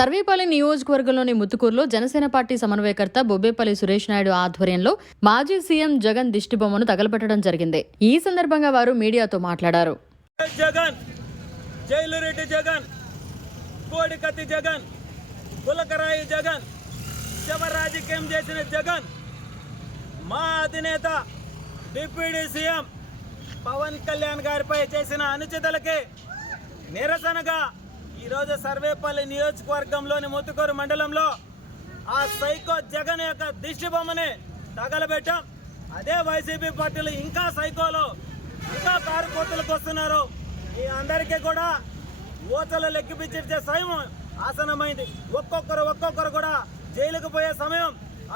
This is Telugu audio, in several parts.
సర్వేపల్లి నియోజకవర్గంలోని ముత్తుకూరులో జనసేన పార్టీ సమన్వయకర్త బొబ్బేపల్లి సురేష్ నాయుడు ఆధ్వర్యంలో మాజీ సీఎం జగన్ దిష్టిబొమ్మను తగలబెట్టడం జరిగింది. ఈ సందర్భంగా వారు మీడియాతో మాట్లాడారు. జగన్, జైలురెడ్డి జగన్, కోడికత్తి జగన్, గులకరాయి జగన్, శవ రాజకీయం చేసిన జగన్, మా అధినేత డిప్యూటీ సీఎం పవన్ కళ్యాణ్ గారిపై చేసిన అనుచితలకి నిరసనగా ఈరోజు సర్వేపల్లి నియోజకవర్గంలోని ముత్తుకూరు మండలంలో ఆ సైకో జగన్ యొక్క దిష్టి బొమ్మని తగలబెట్టాం. అదే వైసీపీ పార్టీలు ఇంకా సైకోలు, ఇంకా కారు కోతులకు వస్తున్నారు. ఈ అందరికీ కూడా ఓచలు లెక్కిపించే సమయం ఆసనమైంది. ఒక్కొక్కరు కూడా జైలుకు పోయే సమయం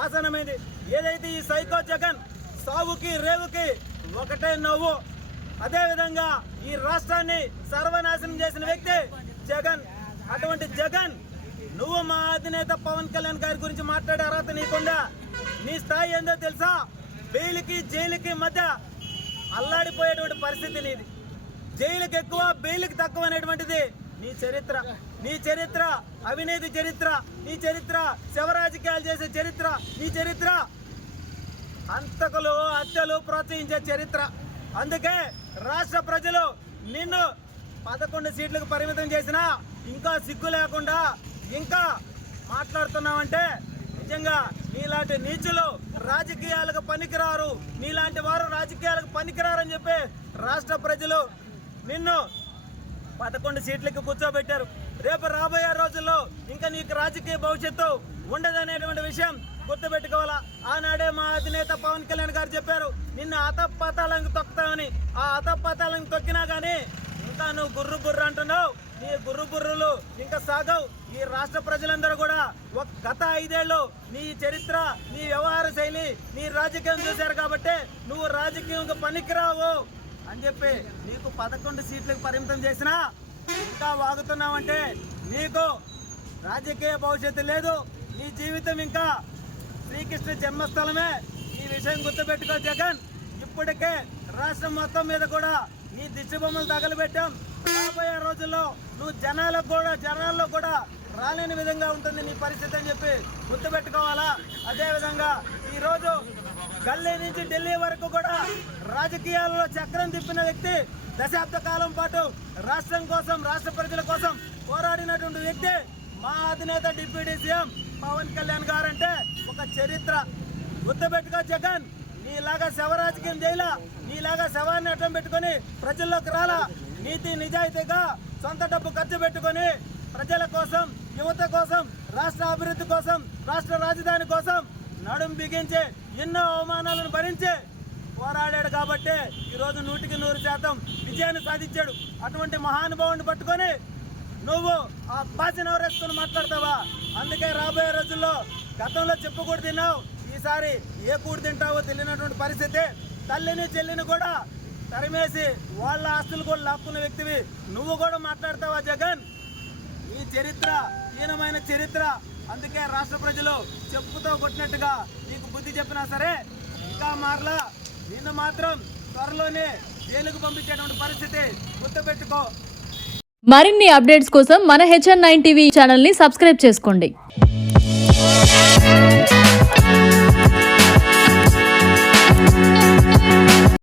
ఆసనమైంది. ఏదైతే ఈ సైకో జగన్ సావుకి రేవుకి ఒకటే నవ్వు. అదేవిధంగా ఈ రాష్ట్రాన్ని సర్వనాశనం చేసిన వ్యక్తి జగన్. అటువంటి జగన్, నువ్వు మా అధినేత పవన్ కళ్యాణ్ గారి గురించి మాట్లాడే అర్హత నీకుందా? నీ స్థాయి ఏందో తెలుసా? బెయిల్కి జైలుకి మధ్య అల్లాడిపోయేటువంటి పరిస్థితి నీది. జైలుకి ఎక్కువ, బెయిల్కి తక్కువ అనేటువంటిది నీ చరిత్ర అవినీతి చరిత్ర, నీ చరిత్ర శవ రాజకీయాలు చేసే చరిత్ర, నీ చరిత్ర హంతకులు హత్యలు ప్రోత్సహించే చరిత్ర. అందుకే రాష్ట్ర ప్రజలు నిన్ను 11 సీట్లకు పరిమితం చేసినా ఇంకా సిగ్గు లేకుండా ఇంకా మాట్లాడుతున్నావంటే నిజంగా నీలాంటి నీచులు రాజకీయాలకు పనికిరారు, నీలాంటి వారు రాజకీయాలకు పనికిరారని చెప్పి రాష్ట్ర ప్రజలు నిన్ను 11 సీట్లకు కూర్చోబెట్టారు. రేపు రాబోయే రోజుల్లో ఇంకా నీకు రాజకీయ భవిష్యత్తు ఉండదనేటువంటి విషయం గుర్తుపెట్టుకోవాలా. ఆనాడే మా అధినేత పవన్ కళ్యాణ్ గారు చెప్పారు, నిన్ను అతపాతాలకు తొక్కుతామని. ఆ అతపాతాలను తొక్కినా కానీ ఇంకా నువ్వు గుర్రు అంటున్నావు. నీ గుర్రులు ఇంకా సాగవు. ఈ రాష్ట్ర ప్రజలందరూ కూడా గత 5 ఏళ్ళు నీ చరిత్ర, నీ వ్యవహార శైలి, నీ రాజకీయం చూశారు కాబట్టి నువ్వు రాజకీయంగా పనికిరావు అని చెప్పి నీకు 11 సీట్లకు పరిమితం చేసినా ఇంకా వాగుతున్నావంటే నీకు రాజకీయ భవిష్యత్తు లేదు. నీ జీవితం ఇంకా శ్రీకృష్ణ జన్మస్థలమే. ఈ విషయం గుర్తుపెట్టుకో జగన్. ఇప్పటికే రాష్ట్రం మొత్తం మీద కూడా నీ దిష్టి బొమ్మలు తగలబెట్టాం. రాబోయే రోజుల్లో నువ్వు జనాల్లో కూడా రాలేని విధంగా ఉంటుంది నీ పరిస్థితి అని చెప్పి గుర్తుపెట్టుకోవాలా. అదేవిధంగా ఈరోజు గల్లీ నుంచి ఢిల్లీ వరకు కూడా రాజకీయాల్లో చక్రం తిప్పిన వ్యక్తి, దశాబ్ద కాలం పాటు రాష్ట్రం కోసం, రాష్ట్ర ప్రజల కోసం పోరాడినటువంటి వ్యక్తి మా అధినేత డిప్యూటీ సీఎం పవన్ కళ్యాణ్ గారంటే ఒక చరిత్ర. గుర్తుపెట్టుకో జగన్. నీలాగా శవ రాజకీయం చేయలా, నీలాగా శవాన్ని అడ్డం పెట్టుకొని ప్రజల్లోకి రాలా. నీతి నిజాయితీగా సొంత డబ్బు ఖర్చు పెట్టుకొని ప్రజల కోసం, యువత కోసం, రాష్ట్ర అభివృద్ధి కోసం, రాష్ట్ర రాజధాని కోసం నడుం బిగించి ఎన్నో అవమానాలను భరించి పోరాడాడు కాబట్టి ఈరోజు 100% విజయాన్ని సాధించాడు. అటువంటి మహానుభావుని పట్టుకొని నువ్వు ఆ భాషను ఎవరేసుకొని మాట్లాడతావా? అందుకే రాబోయే రోజుల్లో గతంలో చెప్పుకూడు తిన్నావు, ఈసారి ఏ కూడు తింటావో తెలియనటువంటి పరిస్థితి. తల్లిని చెల్లిని కూడా తరిమేసి వాళ్ళ ఆస్తులు కూడా లాక్కున్న వ్యక్తివి నువ్వు కూడా మాట్లాడతావా జగన్? ఈ చరిత్ర హీనమైన చరిత్ర. అందుకే రాష్ట్ర ప్రజలు చెప్పుతో కొట్టినట్టుగా నీకు బుద్ధి చెప్పినా సరే ఇంకా మారలా. నిన్ను మాత్రం త్వరలోనే జైలుకు పంపించేటువంటి పరిస్థితి గుర్తుపెట్టుకో. మరిన్ని అప్డేట్స్ కోసం మన HN9 టీవీ ఛానల్ని సబ్స్క్రైబ్ చేసుకోండి.